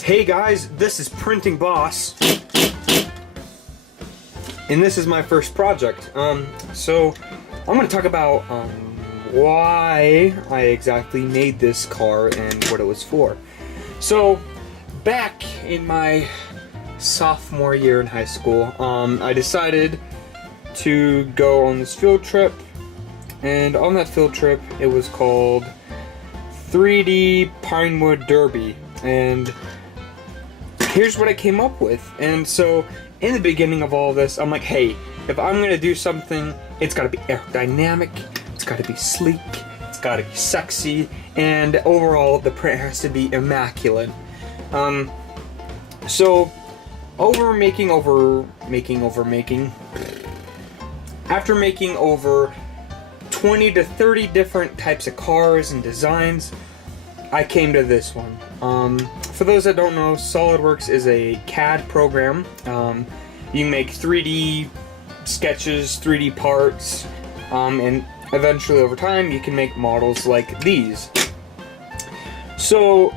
Hey guys, this is Printing Boss, and this is my first project. So I'm going to talk about why I exactly made this car and what it was for. So back in my sophomore year in high school, I decided to go on this field trip, and on that field trip it was called 3D Pinewood Derby, and here's what I came up with. And so in the beginning of all this, I'm like, hey, if I'm gonna do something, it's gotta be aerodynamic, it's gotta be sleek, it's gotta be sexy, and overall the print has to be immaculate. So after making over 20 to 30 different types of cars and designs, I came to this one. For those that don't know, SolidWorks is a CAD program. You can make 3D sketches, 3D parts, and eventually over time you can make models like these. So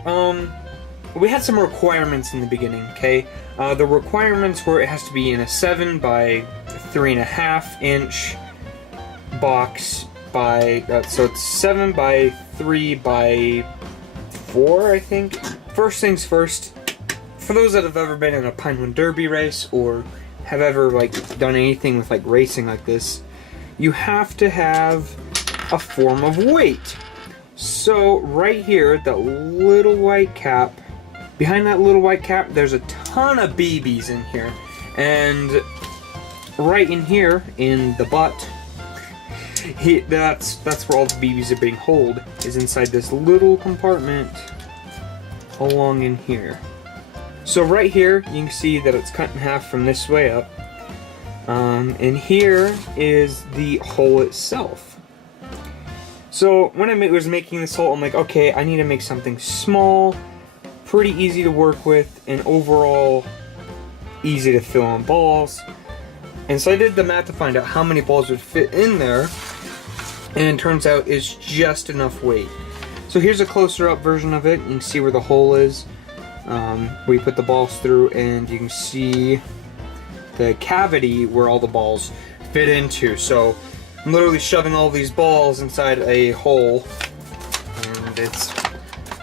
we had some requirements in the beginning, okay? The requirements were it has to be in a 7 by 3.5 inch box by, so it's 7 by 3 by 4, I think. First things first, for those that have ever been in a Pinewood Derby race or have ever done anything with racing like this, you have to have a form of weight. So right here, that little white cap, behind that little white cap, there's a ton of BBs in here, and right in here in the butt, that's where all the BBs are being held, is inside this little compartment along in here. So right here you can see that it's cut in half from this way up, and here is the hole itself. So when I was making this hole, I'm like, okay, I need to make something small, pretty easy to work with, and overall easy to fill in balls. And so I did the math to find out how many balls would fit in there, and it turns out it's just enough weight. So here's a closer up version of it. You can see where the hole is, where you put the balls through, and you can see the cavity where all the balls fit into. So I'm literally shoving all these balls inside a hole, and it's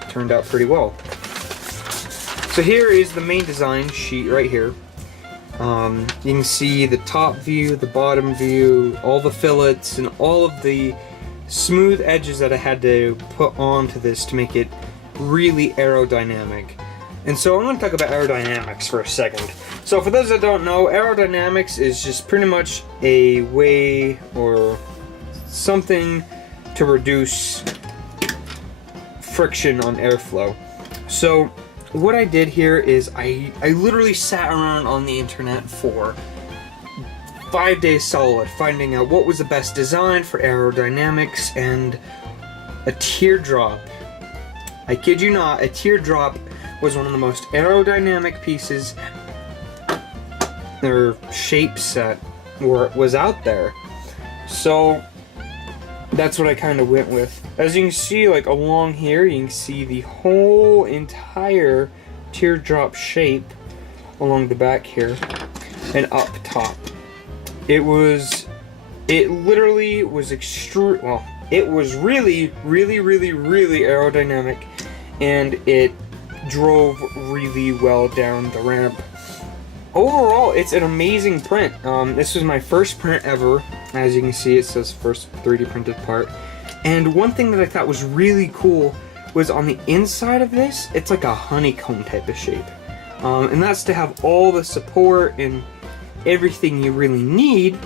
turned out pretty well. So here is the main design sheet right here. You can see the top view, the bottom view, all the fillets, and all of the smooth edges that I had to put onto this to make it really aerodynamic. And so I'm going to talk about aerodynamics for a second. So for those that don't know, aerodynamics is just pretty much a way or something to reduce friction on airflow. So what I did here is I literally sat around on the internet for 5 days solid, finding out what was the best design for aerodynamics, and a teardrop. I kid you not, a teardrop was one of the most aerodynamic pieces or shapes that was out there. So that's what I kind of went with. As you can see, along here, you can see the whole entire teardrop shape along the back here and up top. It literally was it was really aerodynamic, and it drove really well down the ramp. Overall, it's an amazing print. This was my first print ever. As you can see, it says first 3D printed part. And one thing that I thought was really cool was on the inside of this, it's like a honeycomb type of shape. And that's to have all the support and everything you really need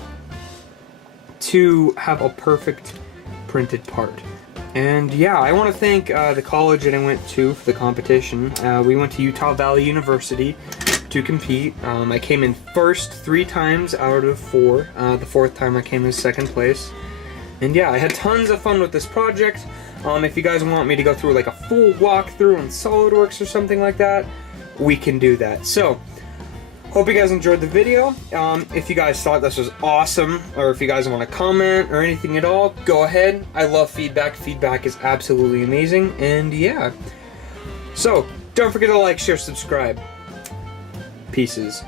to have a perfect printed part. And yeah, I want to thank the college that I went to for the competition. We went to Utah Valley University to compete. I came in first 3 times out of 4. The 4th time I came in second place. And yeah, I had tons of fun with this project. If you guys want me to go through a full walkthrough on SolidWorks or something like that, we can do that. So hope you guys enjoyed the video. If you guys thought this was awesome, or if you guys want to comment or anything at all, go ahead. I love feedback. Feedback is absolutely amazing. And yeah, so Don't forget to like, share, subscribe. Pieces.